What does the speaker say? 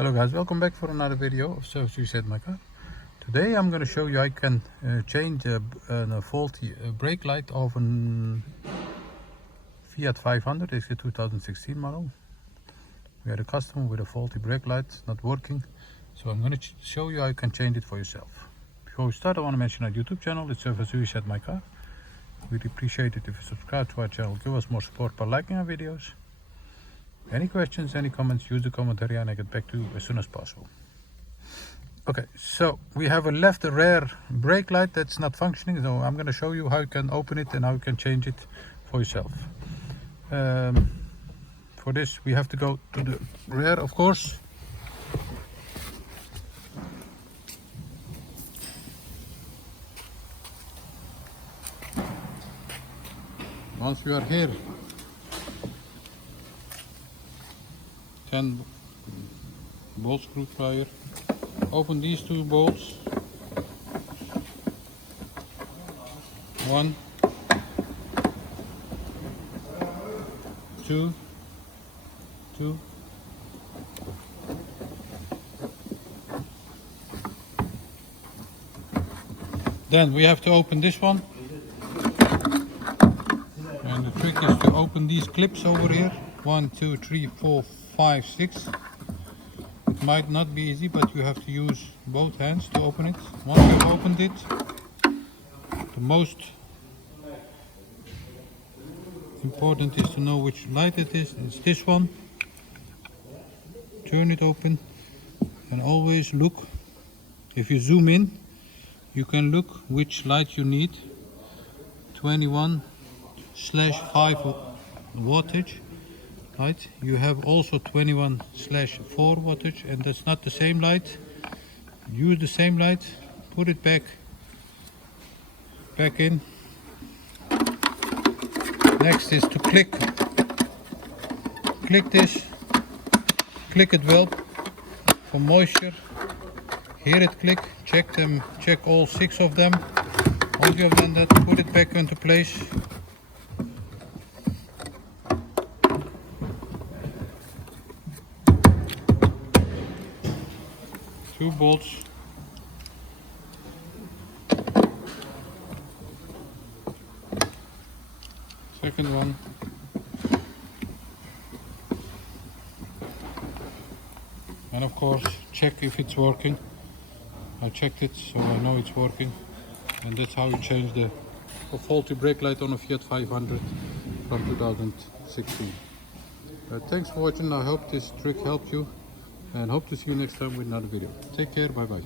Hello guys, welcome back for another video of Service Reset My Car. Today I'm going to show you how you can change a faulty brake light of a Fiat 500. It's a 2016 model. We had a customer with a faulty brake light, not working. So I'm going to show you how you can change it for yourself. Before we start, I want to mention our YouTube channel. It's Service Reset My Car. We'd appreciate it if you subscribe to our channel. Give us more support by liking our videos. Any questions, any comments, use the comment area and I get back to you as soon as possible. Okay, so we have a left rear brake light that's not functioning, so I'm going to show you how you can open it and how you can change it for yourself. For this we have to go to the rear, of course. Once we are here, 10 bolt screwdriver. Open these two bolts. 1, 2, 2. Then we have to open this one. And the trick is to open these clips over here. 1, 2, 3, 4, 5, 6. It might not be easy, but you have to use both hands to open it. Once you've opened it, the most important is to know which light it is. It's this one. Turn it open and always look. If you zoom in, you can look which light you need. 21/5 wattage. Light. You have also 21/4 wattage, and that's not the same light. Use the same light, put it back in. Next is to click this, click it well for moisture. Hear it click, check all 6 of them. Once you have done that, put it back into place. Two bolts. Second one. And of course, check if it's working. I checked it, so I know it's working. And that's how you change a faulty brake light on a Fiat 500 from 2016. Thanks for watching. I hope this trick helped you. And hope to see you next time with another video. Take care, bye bye.